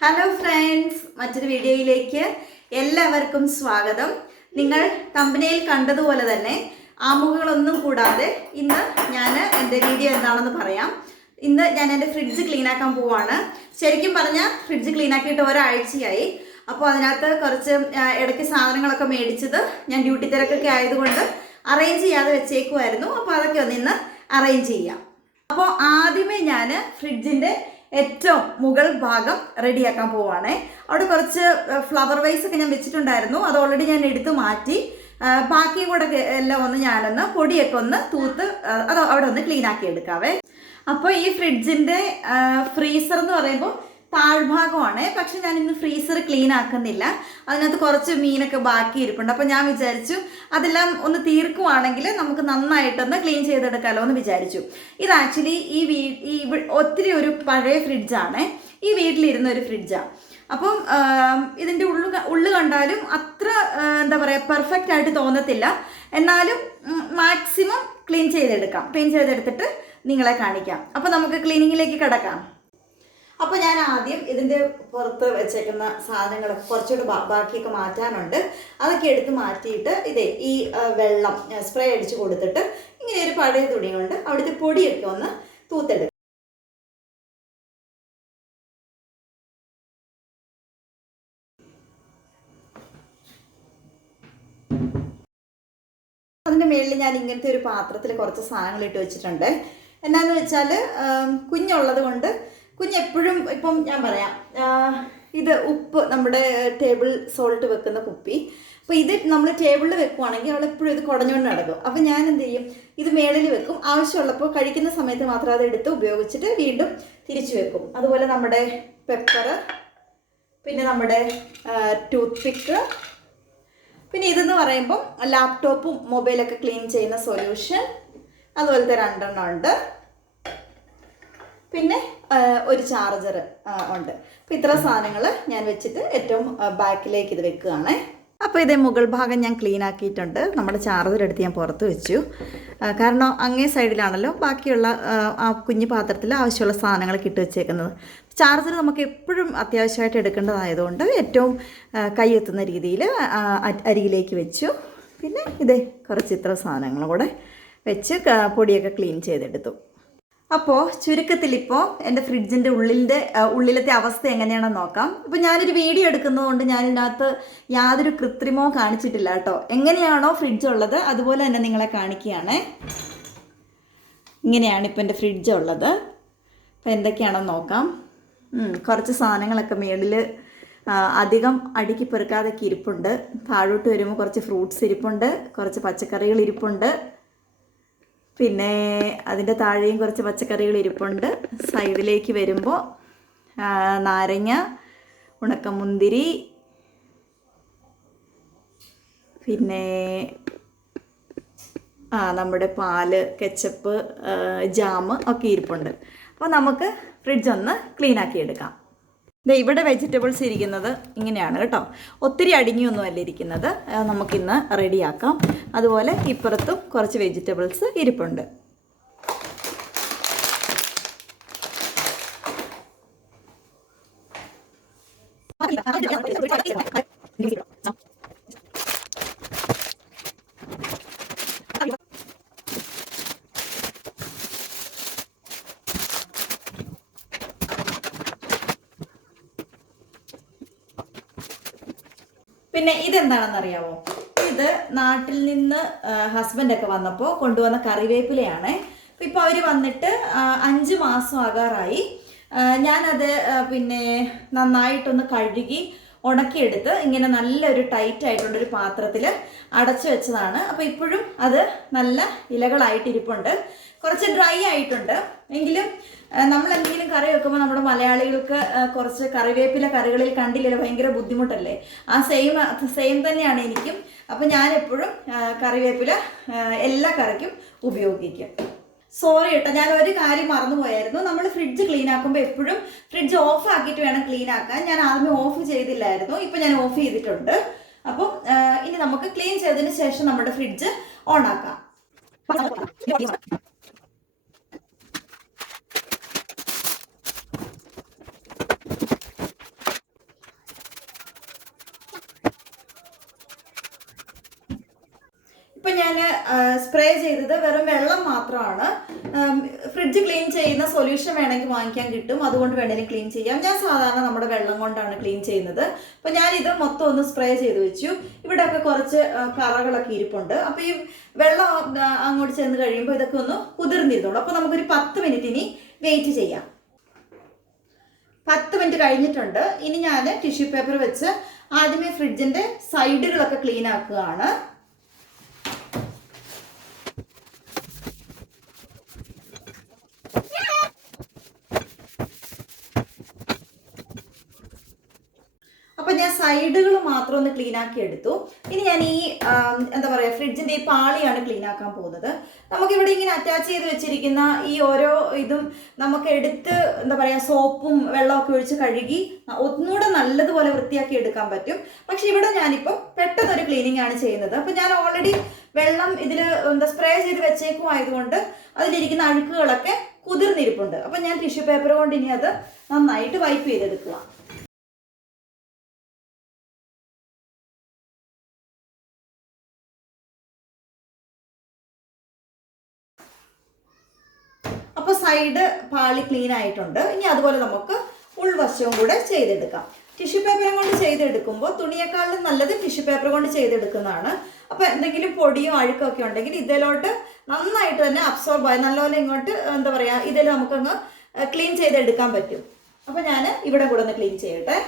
Hello friends, മറ്റൊരു വീഡിയോയിലേക്ക് എല്ലാവർക്കും സ്വാഗതം. നിങ്ങൾ കമ്പനിയിൽ കണ്ടതുപോലെ തന്നെ ആമുഖങ്ങളൊന്നും കൂടാതെ ഇന്ന് ഞാൻ എൻ്റെ വീഡിയോ എന്താണെന്ന് പറയാം. ഇന്ന് ഞാൻ എൻ്റെ ഫ്രിഡ്ജ് ക്ലീൻ ആക്കാൻ പോവാണ്. ശരിക്കും പറഞ്ഞാൽ ഫ്രിഡ്ജ് ക്ലീൻ ആക്കിയിട്ട് ഒരാഴ്ചയായി. അപ്പോൾ അതിനകത്ത് കുറച്ച് ഇടയ്ക്ക് സാധനങ്ങളൊക്കെ മേടിച്ചത് ഞാൻ ഡ്യൂട്ടി തിരക്കൊക്കെ ആയതുകൊണ്ട് അറേഞ്ച് ചെയ്യാതെ വെച്ചേക്കുമായിരുന്നു. അപ്പോൾ അതൊക്കെ ഒന്ന് ഇന്ന് അറേഞ്ച് ചെയ്യാം. അപ്പോൾ ആദ്യമേ ഞാൻ ഫ്രിഡ്ജിൻ്റെ ഏറ്റവും മുകൾ ഭാഗം റെഡിയാക്കാൻ പോവുകയാണേ. അവിടെ കുറച്ച് ഫ്ലവർ വൈസ് ഒക്കെ ഞാൻ വെച്ചിട്ടുണ്ടായിരുന്നു. അത് ഓൾറെഡി ഞാൻ എടുത്തു മാറ്റി. ബാക്കിയും കൂടെ എല്ലാം ഒന്ന് ഞാനൊന്ന് പൊടിയൊക്കെ ഒന്ന് തൂത്ത് അത് അവിടെ ഒന്ന് ക്ലീൻ ആക്കി എടുക്കാവേ. അപ്പോൾ ഈ ഫ്രിഡ്ജിൻ്റെ ഫ്രീസർ എന്ന് പറയുമ്പോൾ താഴ്ഭാഗമാണ്. പക്ഷെ ഞാൻ ഇന്ന് ഫ്രീസർ ക്ലീൻ ആക്കുന്നില്ല. അതിനകത്ത് കുറച്ച് മീനൊക്കെ ബാക്കി ഇരിപ്പുണ്ട്. അപ്പോൾ ഞാൻ വിചാരിച്ചു അതെല്ലാം ഒന്ന് തീർക്കുവാണെങ്കിൽ നമുക്ക് നന്നായിട്ടൊന്ന് ക്ലീൻ ചെയ്തെടുക്കാമല്ലോ എന്ന് വിചാരിച്ചു. ഇത് ആക്ച്വലി ഈ ഒത്തിരി ഒരു പഴയ ഫ്രിഡ്ജാണ്. ഈ വീട്ടിലിരുന്ന ഒരു ഫ്രിഡ്ജാണ്. അപ്പം ഇതിൻ്റെ ഉള്ളു കണ്ടാലും അത്ര എന്താ പറയുക പെർഫെക്റ്റ് ആയിട്ട് തോന്നത്തില്ല. എന്നാലും മാക്സിമം ക്ലീൻ ചെയ്തെടുത്തിട്ട് നിങ്ങളെ കാണിക്കാം. അപ്പോൾ നമുക്ക് ക്ലീനിങ്ങിലേക്ക് കിടക്കാം. അപ്പോൾ ഞാൻ ആദ്യം ഇതിൻ്റെ പുറത്ത് വെച്ചേക്കുന്ന സാധനങ്ങളൊക്കെ കുറച്ചുകൂടെ ബാക്കിയൊക്കെ മാറ്റാനുണ്ട്. അതൊക്കെ എടുത്ത് മാറ്റിയിട്ട് ഈ വെള്ളം സ്പ്രേ അടിച്ച് കൊടുത്തിട്ട് ഇങ്ങനെ ഒരു പഴയ തുണി കൊണ്ട് അവിടുത്തെ പൊടിയൊക്കെ ഒന്ന് തൂത്തെടുക്കും. അതിൻ്റെ മുകളിൽ ഞാൻ ഇങ്ങനത്തെ ഒരു പാത്രത്തിൽ കുറച്ച് സാധനങ്ങൾ ഇട്ട് വെച്ചിട്ടുണ്ട്. എന്നാന്ന് വെച്ചാൽ കുഞ്ഞുള്ളത് കൊണ്ട് കുഞ്ഞെപ്പോഴും ഇപ്പം ഞാൻ പറയാം, ഇത് ഉപ്പ് നമ്മുടെ ടേബിൾ സോൾട്ട് വെക്കുന്ന കുപ്പി. അപ്പോൾ ഇത് നമ്മൾ ടേബിളിൽ വെക്കുവാണെങ്കിൽ അവളെപ്പോഴും ഇത് കുടഞ്ഞുകൊണ്ട് നടക്കും. അപ്പോൾ ഞാൻ എന്ത് ചെയ്യും, ഇത് മേളിൽ വെക്കും. ആവശ്യമുള്ളപ്പോൾ കഴിക്കുന്ന സമയത്ത് മാത്രം അത് എടുത്ത് ഉപയോഗിച്ചിട്ട് വീണ്ടും തിരിച്ചു വെക്കും. അതുപോലെ നമ്മുടെ പെപ്പർ, പിന്നെ നമ്മുടെ ടൂത്ത് പിക്ക്, പിന്നെ ഇതെന്ന് പറയുമ്പം ലാപ്ടോപ്പും മൊബൈലൊക്കെ ക്ലീൻ ചെയ്യുന്ന സൊല്യൂഷൻ, അതുപോലത്തെ 2 എണ്ണം ഉണ്ട്. പിന്നെ ഒരു ചാർജർ ഉണ്ട്. അപ്പോൾ ഇത്ര സാധനങ്ങൾ ഞാൻ വെച്ചിട്ട് ഏറ്റവും ബാക്കിലേക്ക് ഇത് വെക്കുകയാണ്. അപ്പോൾ ഇതേ മുകൾ ഭാഗം ഞാൻ ക്ലീൻ ആക്കിയിട്ടുണ്ട്. നമ്മുടെ ചാർജർ എടുത്ത് ഞാൻ പുറത്ത് വെച്ചു. കാരണം അങ്ങേ സൈഡിലാണല്ലോ ബാക്കിയുള്ള ആ കുഞ്ഞു പാത്രത്തിൽ ആവശ്യമുള്ള സാധനങ്ങളൊക്കെ ഇട്ട് വെച്ചേക്കുന്നത്. ചാർജർ നമുക്ക് എപ്പോഴും അത്യാവശ്യമായിട്ട് എടുക്കേണ്ടതായതുകൊണ്ട് ഏറ്റവും കൈ എത്തുന്ന രീതിയിൽ അരികിലേക്ക് വെച്ചു. പിന്നെ ഇതേ കുറച്ച് ഇത്ര സാധനങ്ങളും കൂടെ വെച്ച് പൊടിയൊക്കെ ക്ലീൻ ചെയ്തെടുത്തു. അപ്പോൾ ചുരുക്കത്തിൽ ഇപ്പോൾ എൻ്റെ ഫ്രിഡ്ജിൻ്റെ ഉള്ളിലത്തെ അവസ്ഥ എങ്ങനെയാണെന്ന് നോക്കാം. ഇപ്പോൾ ഞാനൊരു വീഡിയോ എടുക്കുന്നതുകൊണ്ട് ഞാനിതിനകത്ത് യാതൊരു കൃത്രിമവും കാണിച്ചിട്ടില്ല കേട്ടോ. എങ്ങനെയാണോ ഫ്രിഡ്ജ് ഉള്ളത് അതുപോലെ തന്നെ നിങ്ങളെ കാണിക്കുകയാണ്. ഇങ്ങനെയാണ് ഇപ്പോൾ എൻ്റെ ഫ്രിഡ്ജ് ഉള്ളത്. അപ്പോൾ എന്തൊക്കെയാണെന്ന് നോക്കാം. കുറച്ച് സാധനങ്ങളൊക്കെ മേളിൽ അധികം അടുക്കി പെറുക്കാതൊക്കെ ഇരിപ്പുണ്ട്. താഴോട്ട് വരുമ്പോൾ കുറച്ച് ഫ്രൂട്ട്സ് ഇരിപ്പുണ്ട്, കുറച്ച് പച്ചക്കറികൾ ഇരിപ്പുണ്ട്. പിന്നെ അതിൻ്റെ താഴെയും കുറച്ച് പച്ചക്കറികൾ ഇരിപ്പുണ്ട്. സൈഡിലേക്ക് വരുമ്പോൾ നാരങ്ങ, ഉണക്കമുന്തിരി, പിന്നെ നമ്മുടെ പാല്, കെച്ചപ്പ്, ജാം ഒക്കെ ഇരിപ്പുണ്ട്. അപ്പോൾ നമുക്ക് ഫ്രിഡ്ജ് ഒന്ന് ക്ലീൻ ആക്കി എടുക്കാം. ഇവിടെ വെജിറ്റബിൾസ് ഇരിക്കുന്നത് ഇങ്ങനെയാണ് കേട്ടോ. ഒത്തിരി അടുങ്ങിയൊന്നുമല്ല ഇരിക്കുന്നത്. നമുക്കിന്ന് റെഡിയാക്കാം. അതുപോലെ ഇപ്പുറത്തും കുറച്ച് വെജിറ്റബിൾസ് ഇരിപ്പുണ്ട്. പിന്നെ ഇതെന്താണെന്നറിയാമോ? ഇത് നാട്ടിൽ നിന്ന് ഹസ്ബൻഡൊക്കെ വന്നപ്പോൾ കൊണ്ടുവന്ന കറിവേപ്പിലയാണ്. ഇപ്പോൾ അവർ വന്നിട്ട് 5 മാസം ആകാറായി. ഞാനത് പിന്നെ നന്നായിട്ടൊന്ന് കഴുകി ഉണക്കിയെടുത്ത് ഇങ്ങനെ നല്ലൊരു ടൈറ്റായിട്ടുള്ളൊരു പാത്രത്തിൽ അടച്ചു വെച്ചതാണ്. അപ്പോൾ ഇപ്പോഴും അത് നല്ല ഇലകളായിട്ടിരിപ്പുണ്ട്. കുറച്ച് ഡ്രൈ ആയിട്ടുണ്ട്. എങ്കിലും നമ്മൾ എന്തെങ്കിലും കറി വെക്കുമ്പോൾ നമ്മുടെ മലയാളികൾക്ക് കുറച്ച് കറിവേപ്പില കറികളിൽ കണ്ടില്ലല്ലോ, ഭയങ്കര ബുദ്ധിമുട്ടല്ലേ. ആ സെയിം തന്നെയാണ് എനിക്കും. അപ്പോൾ ഞാനെപ്പോഴും കറിവേപ്പില എല്ലാ കറിക്കും ഉപയോഗിക്കും. സോറി കേട്ടോ, ഞാൻ ഒരു കാര്യം മറന്നുപോയായിരുന്നു. നമ്മൾ ഫ്രിഡ്ജ് ക്ലീൻ ആക്കുമ്പോൾ എപ്പോഴും ഫ്രിഡ്ജ് ഓഫ് ആക്കിയിട്ട് വേണം ക്ലീൻ ആക്കാൻ. ഞാൻ ആദ്യമേ ഓഫ് ചെയ്തില്ലായിരുന്നു. ഇപ്പം ഞാൻ ഓഫ് ചെയ്തിട്ടുണ്ട്. അപ്പം ഇനി നമുക്ക് ക്ലീൻ ചെയ്തതിന് ശേഷം നമ്മുടെ ഫ്രിഡ്ജ് ഓൺ ആക്കാം. ഞാൻ സ്പ്രേ ചെയ്തത് വെറും വെള്ളം മാത്രമാണ്. ഫ്രിഡ്ജ് ക്ലീൻ ചെയ്യുന്ന സൊല്യൂഷൻ വേണമെങ്കിൽ വാങ്ങിക്കാൻ കിട്ടും, അതുകൊണ്ട് വേണമെങ്കിൽ ക്ലീൻ ചെയ്യാം. ഞാൻ സാധാരണ നമ്മുടെ വെള്ളം കൊണ്ടാണ് ക്ലീൻ ചെയ്യുന്നത്. അപ്പോൾ ഞാനിത് മൊത്തം ഒന്ന് സ്പ്രേ ചെയ്ത് വെച്ചു. ഇവിടെയൊക്കെ കുറച്ച് കറകളൊക്കെ ഇരിപ്പുണ്ട്. അപ്പോൾ ഈ വെള്ളം അങ്ങോട്ട് ചെന്ന് കഴിയുമ്പോൾ ഇതൊക്കെ ഒന്ന് കുതിർന്നിരുന്നുള്ളൂ. അപ്പോൾ നമുക്കൊരു 10 മിനിറ്റ് ഇനി വെയിറ്റ് ചെയ്യാം. 10 മിനിറ്റ് കഴിഞ്ഞിട്ടുണ്ട്. ഇനി ഞാൻ ടിഷ്യൂ പേപ്പർ വെച്ച് ആദ്യമേ ഫ്രിഡ്ജിൻ്റെ സൈഡുകളൊക്കെ ക്ലീൻ ആക്കുകയാണ്. അപ്പോൾ ഞാൻ സൈഡുകൾ മാത്രം ഒന്ന് ക്ലീൻ ആക്കി എടുത്തു. ഇനി ഞാൻ ഈ എന്താ പറയുക, ഫ്രിഡ്ജിൻ്റെ ഈ പാളിയാണ് ക്ലീൻ ആക്കാൻ പോകുന്നത്. നമുക്കിവിടെ ഇങ്ങനെ അറ്റാച്ച് ചെയ്ത് വെച്ചിരിക്കുന്ന ഈ ഓരോ ഇതും നമുക്ക് എടുത്ത് എന്താ പറയുക, സോപ്പും വെള്ളമൊക്കെ ഒഴിച്ച് കഴുകി ഒന്നുകൂടെ നല്ലതുപോലെ വൃത്തിയാക്കി എടുക്കാൻ പറ്റും. പക്ഷെ ഇവിടെ ഞാനിപ്പോൾ പെട്ടെന്നൊരു ക്ലീനിങ് ആണ് ചെയ്യുന്നത്. അപ്പോൾ ഞാൻ ഓൾറെഡി വെള്ളം ഇതിൽ സ്പ്രേ ചെയ്ത് വെച്ചേക്കും ആയതുകൊണ്ട് അതിലിരിക്കുന്ന അഴുക്കുകളൊക്കെ കുതിർന്നിരിപ്പുണ്ട്. അപ്പോൾ ഞാൻ ടിഷ്യൂ പേപ്പർ കൊണ്ട് ഇനി അത് നന്നായിട്ട് വൈപ്പ് ചെയ്തെടുക്കുക. അപ്പോൾ സൈഡ് പാളി ക്ലീൻ ആയിട്ടുണ്ട്. ഇനി അതുപോലെ നമുക്ക് ഉൾവശവും കൂടെ ചെയ്തെടുക്കാം. ടിഷ്യൂ പേപ്പർ കൊണ്ട് ചെയ്തെടുക്കുമ്പോൾ തുണിയേക്കാളും നല്ലത് ടിഷ്യൂ പേപ്പർ കൊണ്ട് ചെയ്തെടുക്കുന്നതാണ്. അപ്പോൾ എന്തെങ്കിലും പൊടിയോ അഴുക്കൊക്കെ ഉണ്ടെങ്കിൽ ഇതിലോട്ട് നന്നായിട്ട് തന്നെ അബ്സോർബ് ആയി നല്ലപോലെ ഇങ്ങോട്ട് എന്താ പറയുക, ഇതിൽ നമുക്കങ്ങ് ക്ലീൻ ചെയ്തെടുക്കാൻ പറ്റും. അപ്പോൾ ഞാൻ ഇവിടെ കൂടെ ഒന്ന് ക്ലീൻ ചെയ്യട്ടെ.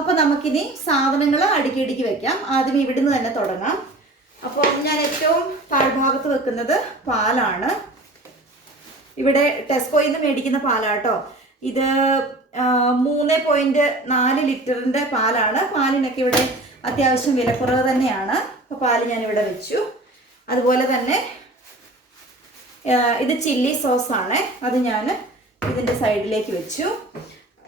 അപ്പോൾ നമുക്കിനി സാധനങ്ങൾ അടുക്കി വെക്കാം. ആദ്യം ഇവിടുന്ന് തന്നെ തുടങ്ങാം. അപ്പോൾ ഞാൻ ഏറ്റവും താഴ്ഭാഗത്ത് വെക്കുന്നത് പാലാണ്. ഇവിടെ ടെസ്കോയിൽ നിന്ന് മേടിക്കുന്ന പാലാട്ടോ. ഇത് 3.4 ലിറ്ററിൻ്റെ പാലാണ്. പാലിനൊക്കെ ഇവിടെ അത്യാവശ്യം വിലക്കുറവ് തന്നെയാണ്. അപ്പോൾ പാല് ഞാനിവിടെ വെച്ചു. അതുപോലെ തന്നെ ഇത് ചില്ലി സോസാണ്, അത് ഞാൻ ഇതിൻ്റെ സൈഡിലേക്ക് വെച്ചു.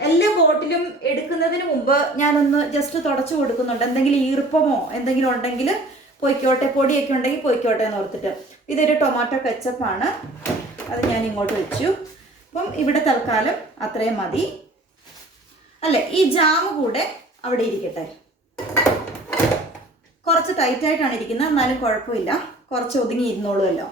എല്ലാ ബോട്ടിലും എടുക്കുന്നതിന് മുമ്പ് ഞാനൊന്ന് ജസ്റ്റ് തുടച്ചു കൊടുക്കുന്നുണ്ട്. എന്തെങ്കിലും ഈർപ്പമോ എന്തെങ്കിലും ഉണ്ടെങ്കിൽ പൊയ്ക്കോട്ടെ, പൊടിയൊക്കെ ഉണ്ടെങ്കിൽ പൊയ്ക്കോട്ടെ എന്ന് ഓർത്തിട്ട്. ഇതൊരു ടൊമാറ്റോ കെച്ചപ്പാണ്, അത് ഞാൻ ഇങ്ങോട്ട് വെച്ചു. അപ്പം ഇവിടെ തൽക്കാലം അത്രയും മതി അല്ലേ. ഈ ജാം കൂടെ അവിടെ ഇരിക്കട്ടെ. കുറച്ച് ടൈറ്റായിട്ടാണ് ഇരിക്കുന്നത്, എന്നാലും കുഴപ്പമില്ല, കുറച്ച് ഒതുങ്ങി ഇരുന്നോളുമല്ലോ.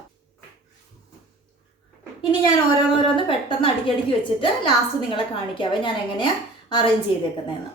ഇനി ഞാൻ ഓരോന്നോരോന്ന് പെട്ടെന്ന് അടുക്കി വെച്ചിട്ട് ലാസ്റ്റ് നിങ്ങളെ കാണിക്കാവേ ഞാൻ എങ്ങനെയാണ് അറേഞ്ച് ചെയ്തേക്കുന്നതെന്ന്.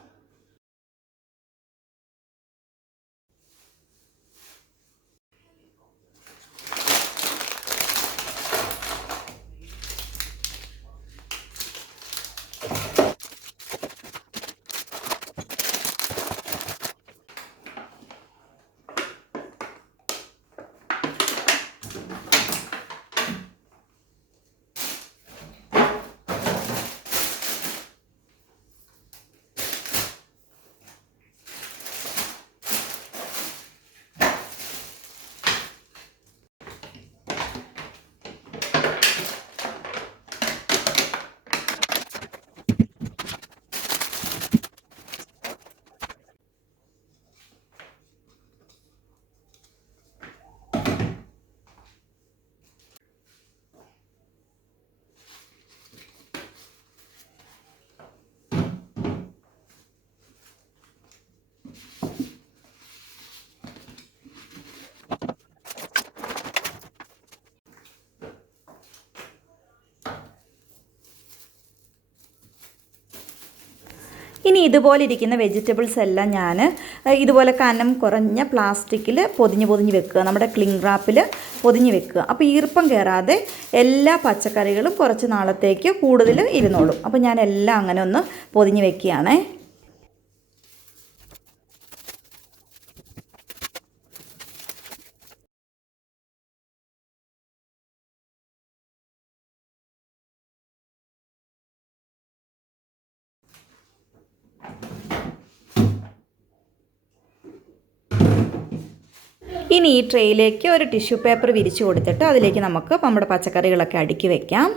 ഇനി ഇതുപോലെ ഇരിക്കുന്ന വെജിറ്റബിൾസ് എല്ലാം ഞാൻ ഇതുപോലെ കനം കുറഞ്ഞ പ്ലാസ്റ്റിക്കിൽ പൊതിഞ്ഞ് വെക്കുക, നമ്മുടെ ക്ലിംഗ് റാപ്പിൽ പൊതിഞ്ഞ് വെക്കുക. അപ്പോൾ ഈർപ്പം കയറാതെ എല്ലാ പച്ചക്കറികളും കുറച്ച് നാളത്തേക്ക് കൂടുതൽ ഇരുന്നോളും. അപ്പോൾ ഞാൻ എല്ലാം അങ്ങനെ ഒന്ന് പൊതിഞ്ഞ് വെക്കുകയാണേ. ഇനി ഈ ട്രേയിലേക്ക് ഒരു ടിഷ്യൂ പേപ്പർ വിരിച്ചു കൊടുത്തിട്ട് അതിലേക്ക് നമുക്ക് നമ്മുടെ പച്ചക്കറികളൊക്കെ അടുക്കി വെക്കാം.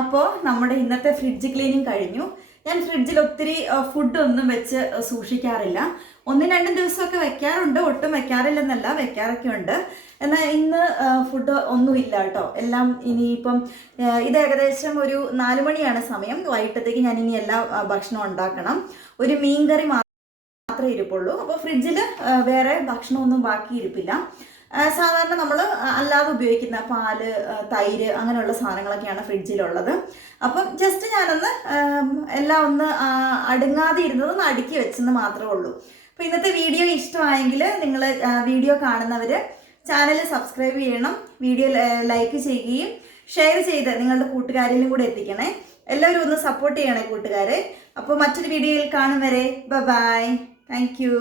അപ്പോൾ നമ്മുടെ ഇന്നത്തെ ഫ്രിഡ്ജ് ക്ലീനിങ് കഴിഞ്ഞു. ഞാൻ ഫ്രിഡ്ജിൽ ഒത്തിരി ഫുഡൊന്നും വെച്ച് സൂക്ഷിക്കാറില്ല. 1-2 ദിവസമൊക്കെ വെക്കാറുണ്ട്, ഒട്ടും വെക്കാറില്ലെന്നല്ല, വെക്കാറൊക്കെ ഉണ്ട്. എന്നാൽ ഇന്ന് ഫുഡ് ഒന്നുമില്ല കേട്ടോ. എല്ലാം ഇനിയിപ്പം ഇത് ഏകദേശം ഒരു 4 മണിയാണ് സമയം. വൈകിട്ടത്തേക്ക് ഞാൻ ഇനി എല്ലാ ഭക്ഷണം ഉണ്ടാക്കണം. ഒരു മീൻകറി മാത്രമേ ഇരിപ്പുള്ളൂ. അപ്പോൾ ഫ്രിഡ്ജിൽ വേറെ ഭക്ഷണമൊന്നും ബാക്കിയിരിപ്പില്ല. സാധാരണ നമ്മൾ അല്ലാതെ ഉപയോഗിക്കുന്ന പാല്, തൈര് അങ്ങനെയുള്ള സാധനങ്ങളൊക്കെയാണ് ഫ്രിഡ്ജിലുള്ളത്. അപ്പം ജസ്റ്റ് ഞാനൊന്ന് എല്ലാം ഒന്ന് അടുങ്ങാതെ ഇരുന്നതൊന്ന് അടുക്കി വെച്ചെന്ന് മാത്രമേ ഉള്ളൂ. അപ്പോൾ ഇന്നത്തെ വീഡിയോ ഇഷ്ടമായെങ്കിൽ നിങ്ങൾ വീഡിയോ കാണുന്നവർ ചാനൽ സബ്സ്ക്രൈബ് ചെയ്യണം, വീഡിയോ ലൈക്ക് ചെയ്യുകയും ഷെയർ ചെയ്ത് നിങ്ങളുടെ കൂട്ടുകാരിലും കൂടെ എത്തിക്കണേ. എല്ലാവരും ഒന്ന് സപ്പോർട്ട് ചെയ്യണേ കൂട്ടുകാരെ. അപ്പോൾ മറ്റൊരു വീഡിയോയിൽ കാണും വരെ ബൈ. Thank you.